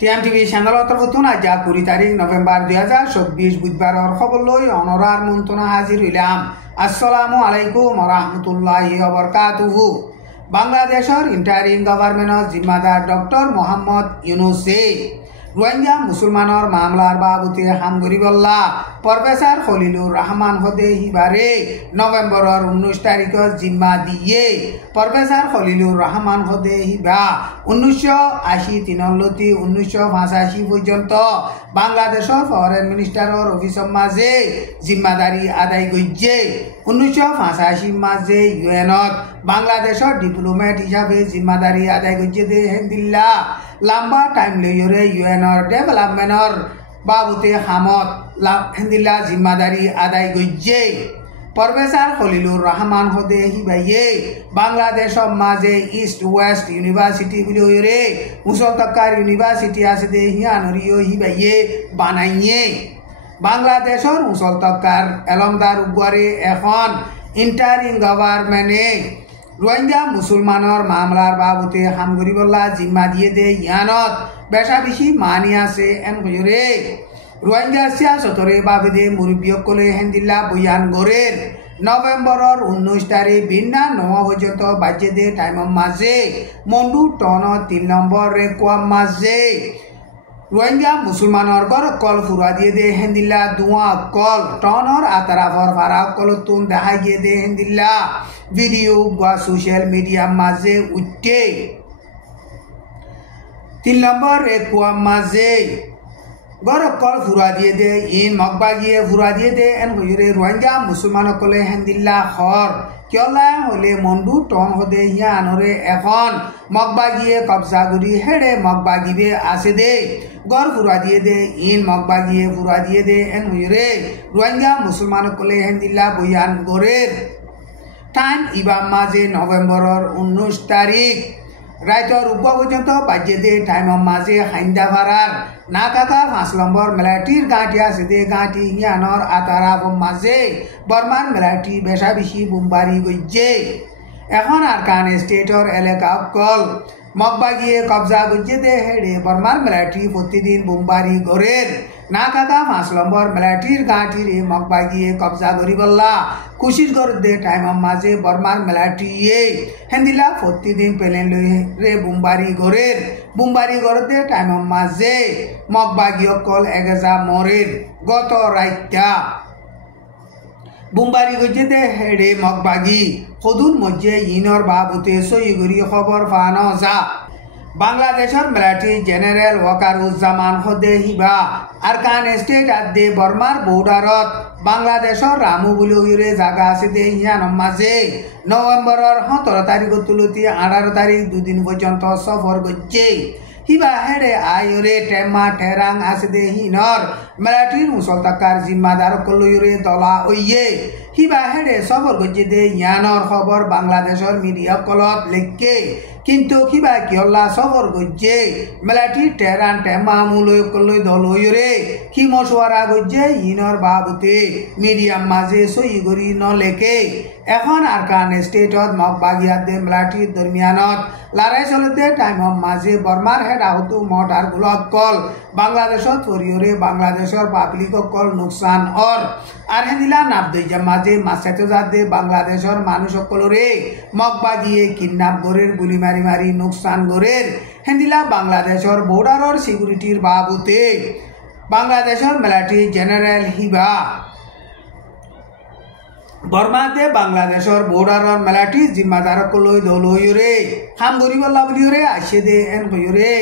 টিএমটিভি চ্যানেলত নতুন আজ 20 তারিখ নভেম্বর 2024 বুধবারের খবর লই অনরার মন্ত্রণা হাজির হইলাম। আসসালামু আলাইকুম রহমতুল্লাহি ওয়া বারাকাতুহু। বাংলাদেশের ইন্টারিম গভর্নমেন্টর জিম্মাদার ডক্টর মোহাম্মদ ইউনুসে রোহিঙ্গা মুসলমানর মামলার বাবুতে হামগরিবল্লা প্রফেসর খলিলুর রহমান হদে হিবারে নভেম্বরের 19 তারিখের জিম্মা দিয়ে প্রফেসর খলিলুর রহমান হদে হিবা 1980 1985 পর্যন্ত বাংলাদেশের ফরেন মিনিস্টারের অফিসের মাঝে জিম্মাদারি আদায় করছে। 1985 মাঝে ইউএনত বাংলাদেশের ডিপ্লোমেট হিসাবে জিম্মাদারি আদায় করছে দে হেন্দিল্লা লম্বা টাইম লইরে ইউএনর ডেভেলপমেন্টর বাবুতে হামত হেন্দিল্লা জিম্মাদারি আদায় করছে। প্রফেসর খলিলুর রহমান হদে হিবাইয়ে বাংলাদেশের মাঝে ইস্ট ওয়েস্ট ইউনিভার্সিটি বলে মুসলতকার ইউনিভার্সিটি আছে দে হিয়ানরিও হিবাইয়ে বানাইয়ে বাংলাদেশের মুসলতকার এলমদার উপরে এখন ইন্টারিম গভর্নমেন্টে রোহিঙ্গা মুসলমানর মামলার বাবুতে হামগরিবল্লা জিম্মা দিয়ে দে ইয়ানত বেশা বেশি মানি আছে এন হইরে রোহিঙ্গা সিয়াসতরে বাবদে মুরব্বিয়কলে হেন্দিল্লা বয়ান গরের নভেম্বরের 19 তারিখ ভিন্না 9 পর্যন্ত বাজে দে টাইমের মাঝে মন্ডু টন 3 নম্বর রে কোয়াম মাঝে রোহিঙ্গা মুসলমানর গর কল ফুরা দিয়ে দে হেন্দিল্লা দুয়া কল টনর আতারাফর ফারা কল তুন দেখা গিয়ে দে হেন্দিল্লা ভিডিও বা সোশ্যাল মিডিয়া মাঝে উঠে 3 নম্বর রে কোয়াম মাঝে গর কল ফুরা দিয়ে দে ইন মকবা গিয়ে ফুরা দিয়ে দে এন হইরে রোহিঙ্গা মুসলমান কলে হেন্দিল্লা হর কিয়লা হলে মন্ডু টন হদে হিয়া আনরে এখন মকবা গিয়ে কবজা করি হেড়ে মকবা গিবে আসে দে গর ফুরা দিয়ে দে ইন মকবা গিয়ে ফুরা দিয়ে দে এন হইরে রোহিঙ্গা মুসলমান কলে হেন্দিল্লা বয়ান গরের টাইম ইবাম মাঝে নভেম্বরের 19 তারিখ রাইতর উপর পর্যন্ত বাজে দে টাইমের মাঝে হাইন্দা ভাড়ার না কাকা 5 নম্বর মেলাটির গাঁটি আছে দে গাঁটি ইয়ানর আতারাফ মাঝে বর্মান মেলাটি বেশা বেশি বুমবারি গইছে। এখন আর কান স্টেটর এলাকা কল মকবা গিয়ে কবজা গইছে দে হেড়ে বর্মান মেলাটি প্রতিদিন বুমবারি গরের না কাকা 5 নম্বর মেলাটির গাঁটির মকবা গিয়ে কবজা করিবল্লা খুশির গর দে টাইমের মাঝে বর্মার মেলাটি হেন্দিলা প্রতিদিন পেলেন লই রে বুমবারি গরের দে টাইমের মাঝে মকবা গিয়ে কল এগেজা মরের গত রাইতা বুমবারি গজে দে হেড়ে মকবাগি সদুন মধ্যে ইনর বাবুতে সইগুড়ি খবর ফানো যা বাংলাদেশের মিলিটারি জেনারেল ওয়াকারুজ্জামান হদে হিবা আরকান স্টেট আদে বর্মার বর্ডারত বাংলাদেশের রামু বুলুগিরে জায়গা আছে দে হিয়ান মাঝে নভেম্বরের 17 তারিখ তুলতি 18 তারিখ দুদিন পর্যন্ত সফর করছে। হিবা হেড়ে আয়রে টেমা টেরাং আছে দে হিনর মিলিটারির মুসলতাকার জিম্মাদার কলইরে দলা ওইয়ে হিবা হেড়ে সফর করছে দে ইয়ানর খবর বাংলাদেশের মিডিয়া কলত লেখকে কিন্তু কিবা কিয়ল্লা সফর করছে মিলিটারি টেরান টেমা মুলই কলই দলইরে কি মশওয়ারা করছে ইনর বাবুতে মিডিয়াম মাঝে সই করি ন লেখে এখন আরকান স্টেটত মকবাগিয়াত দে মিলিটারির দরমিয়ানত লড়াই চলতে টাইমের মাঝে বর্মার হেড আহত মর্টার গুলক কল বাংলাদেশত ফরিয়রে বাংলাদেশের পাবলিক কল নুকসান আর হেন্দিলা নাবদইজা মাঝে মাসাতে যাতে বাংলাদেশের মানুষ সকলরে মকবাগিয়ে কিডন্যাপ গরের গুলি মারি মারি নুকসান গরের হেন্দিলা বাংলাদেশের বর্ডারের সিকিউরিটির বাবুতে বাংলাদেশের মিলিটারি জেনারেল হিবা বর্মাতে বাংলাদেশের বর্ডারের মিলিটারি জিম্মাদার কলই দলইরে হাম গরিবল্লা বলিরে আসে দে এন কইরে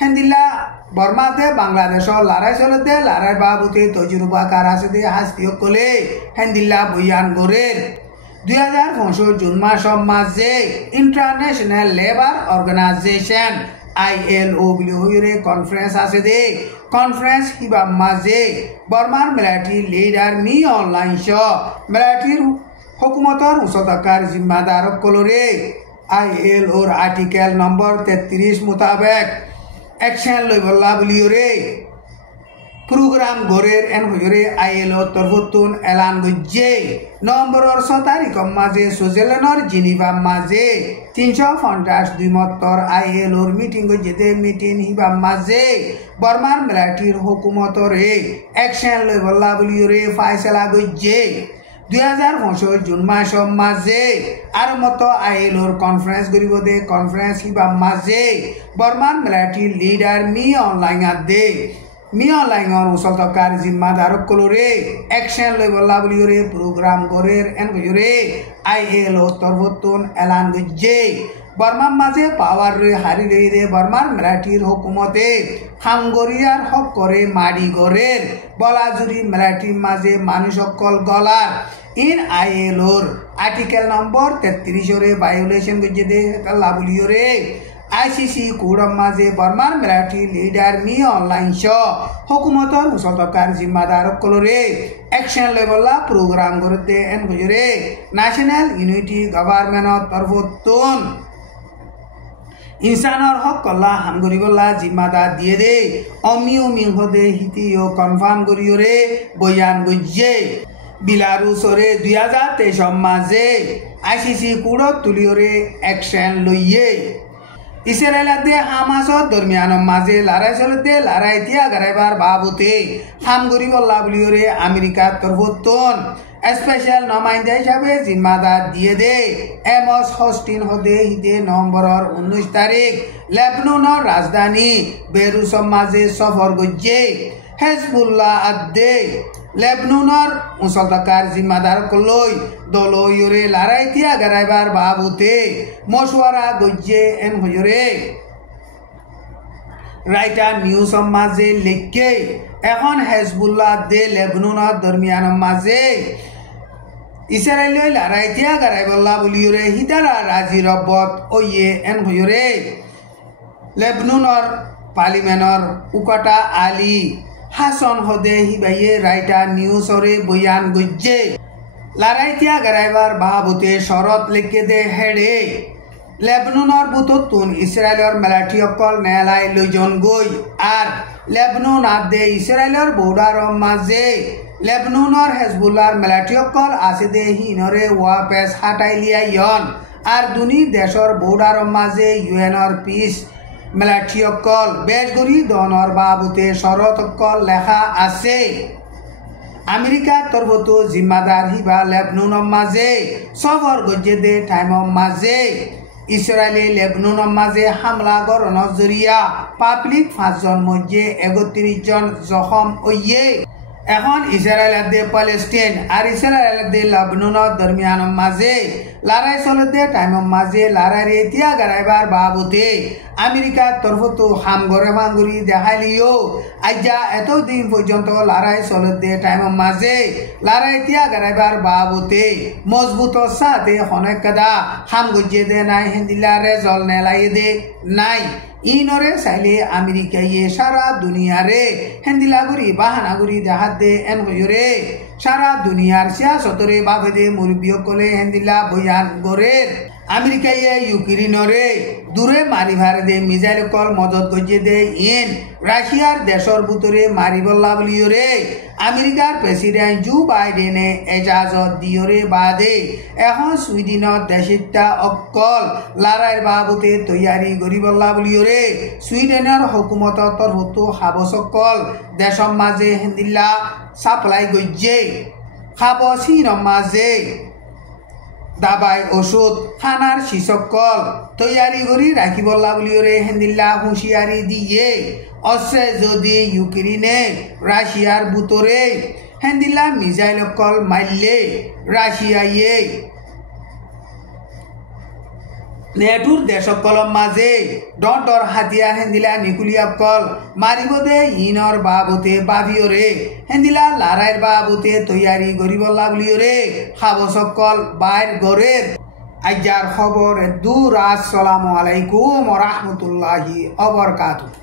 হেন্দিলা বর্মাতে বাংলাদেশের লড়াই চলতে লড়াই বাবুতে তজুরবাকার আছে দে হাস্তিও কলে হেন্দিল্লা বয়ান গরের 2015 জুন মাসের মাঝে ইন্টারন্যাশনাল লেবার অর্গানাইজেশন ILO বিলহইরে কনফারেন্স আছে দে কনফারেন্স হিবা মাঝে বর্মার মিলিটারি লিডার মি অনলাইন শ মিলিটারির হুকুমতর উচ্চতাকার জিম্মাদার কলরে ILOর আর্টিকেল নম্বর 33 মোতাবেক অ্যাকশন লইবল্লা বলিওরে program gorer en hujure ILO torvutun elan gujje নম্বৰৰ 6 তাৰিখৰ মাজে সুইজাৰলেণ্ডৰ জিনিভা মাজে 352 মতৰ ILOৰ মিটিং গজে মিটিং হিবা মাজে বৰ্মাৰ মিলিটাৰীৰ হুকুমতৰে একশন লৈ বলা বুলিৰে ফাইসলা গজে 2005 জুন মাসৰ মাজে আৰু মত ILOৰ কনফাৰেন্স কৰিব দে কনফাৰেন্স হিবা মাজে বৰ্মাৰ মিলিটাৰী লিডাৰ মি অনলাইন দে মিয়ালাইঙৰ উচলতকাৰ জিম্মাদাৰ কলৰে একশন লৈ বলা বুলিৰে প্ৰগ্ৰাম গৰেৰ এন গজৰে ILO তৰবতন এলান গজে বৰ্মাৰ মাজে পাৱাৰ ৰে হাৰি লৈৰে বৰ্মাৰ মিলিটাৰীৰ হুকুমতে হাংগৰিয়াৰ হক কৰে মাৰি গৰেৰ বলাজুৰি মিলিটাৰীৰ মাজে মানুহসকল গলাৰ ইন ILOৰ আৰ্টিকেল নম্বৰ 33 ৰে ভায়োলেশন গজে দে কলা বুলিৰে ICC কুড়ম মাঝে বর্মার মিলিটারি লিডার মি অনলাইন হুকুমতর মুসলতকার জিম্মাদার কলরে একশন লেভেলা প্রোগ্রাম করতে এন গজরে ন্যাশনাল ইউনিটি গভর্নমেন্ট তরফতন ইনসানর হক কল্লা হামগরিবলা জিম্মাদার দিয়ে দে অমিউমিং হদে হিতিও কনফার্ম করিওরে বয়ান গজ্জে বিলারুসরে 2023 মাঝে ICC কুড় তুলিওরে একশন লইয়ে ইসরায়েলতে হামাসর দরমিয়ান মাঝে লড়াই চলতে লড়াই তিয়া গরাইবার বাবুতে হামগরি বল্লা বুলিওরে আমেরিকার তরফতন স্পেশাল নমাইন্দা হিসাবে জিম্মাদার দিয়ে দে এমস হস্টিন হদে হিদে নভেম্বরের 19 তারিখ লেবননের রাজধানী বেরুসর মাঝে সফর গজ্জে হেজবুল্লাহ আদে লেবননের মুসলতকার জিম্মাদার কলই দলইরে লড়াই তিয়া গরাইবার বাবুতে মশওয়ারা গজ্জে এন হজরে রাইটার নিউজ মাঝে লিখে এখন হেজবুল্লাহ দে লেবননের দরমিয়ান মাঝে ইসরায়েল লড়াই তিয়া গরাইবল্লা বুলিরে হিদারা রাজি রব্বত ওয়ে এন হজরে লেবননের পার্লিমেন্টর উকটা আলী হাসন হদে হিবাইয়ে রাইটার নিউজরে বয়ান গজ্জে লড়াই তিয়া গরাইবার বাবুতে শরত লিখে দে হেডে লেবননের বুততুন ইসরায়েলের মিলিটারি অকল নেলাই লইজন গই আর লেবনন আদে ইসরায়েলের বর্ডার মাঝে লেবননের হেজবুল্লাহর মিলিটারি অকল আছে দে হিনরে ওয়াপেস হাটাই লিয়াইন আর দুনি দেশর বর্ডার মাঝে ইউএনর পিস মিলিটারি অকল বেশগরি দনর বাবুতে শরত অকল লেখা আছে আমেরিকার তরফতো জিম্মাদার হিবা লেবননের মাঝে সফর গজ্জে দে টাইমর মাঝে ইসরায়েলে লেবননের মাঝে হামলা গরণর জরিয়া পাবলিক 5 জন মধ্যে 31 জন জখম হইয়ে এখন ইসরায়েল দে প্যালেস্টাইন আর ইসরায়েল দে লেবননের দরমিয়ান মাঝে লড়াই চলতে টাইমর মাঝে লড়াই তিয়া গরাইবার বাবুতে আমেরিকার তরফতো হামগরে ভাঙ্গুরি দেখাইলিও আজ্জা এতদিন পর্যন্ত লড়াই চলতে টাইমর মাঝে লড়াই তিয়া গরাইবার বাবুতে মজবুত সাথে হনেকদা হাম গজ্জে দে নাই হিন্দিলারে জল নেলাই দে নাই ইনরে চাইলে আমেরিকাইয়ে সারা দুনিয়ারে হেন্দিলাগুড়ি বাহানাগুড়ি দেখাত দে এন হইরে সারা দুনিয়ার সিয়াসতরে বাভে দে মুরব্বীসকলে হেন্দিলা বয়ান গরের আমেরিকাইয়ে ইউক্রেনরে দূরে মারি ভারে দে মিসাইল কল মদত গজ্জে দে ইন রাশিয়ার দেশর ভিতরে মারি বল্লা বলিওরে আমেরিকার প্রেসিডেন্ট জো বাইডেনে এজাজত দিওরে বাদে এখন সুইডেনের দেশিতা অকল লড়াইয়ের বাবুতে তৈয়ারি করি বল্লা বলিওরে সুইডেনের হুকুমতর তরফতো হাবসকল দেশর মাঝে হেন্দিল্লা সাপ্লাই গজ্জে হাবসিন মাঝে দাবাই ওষুধ খানার শিসকল তৈয়ারি করি রাখি বল্লা বুলিওরে হেন্দিল্লা হুঁশিয়ারি দিয়ে অসে যদি ইউক্রেনে রাশিয়ার বুতরে হেন্দিল্লা মিসাইল কল মারলে রাশিয়াইয়ে নেটুর দেশকল মাঝে ডর হাতিয়ার হেন্দিলা নিকুলিয়া কল মারিব দে ইনর বাবুতে বাভিওরে হেন্দিলা লড়াইয়ের বাবুতে তৈয়ারি করিবল্লা বুলিওরে হাবসকল বাইর গরের আজ্জার খবর দূর। আসসালামু আলাইকুম ওয়া রাহমাতুল্লাহি ওয়া বারাকাতুহু।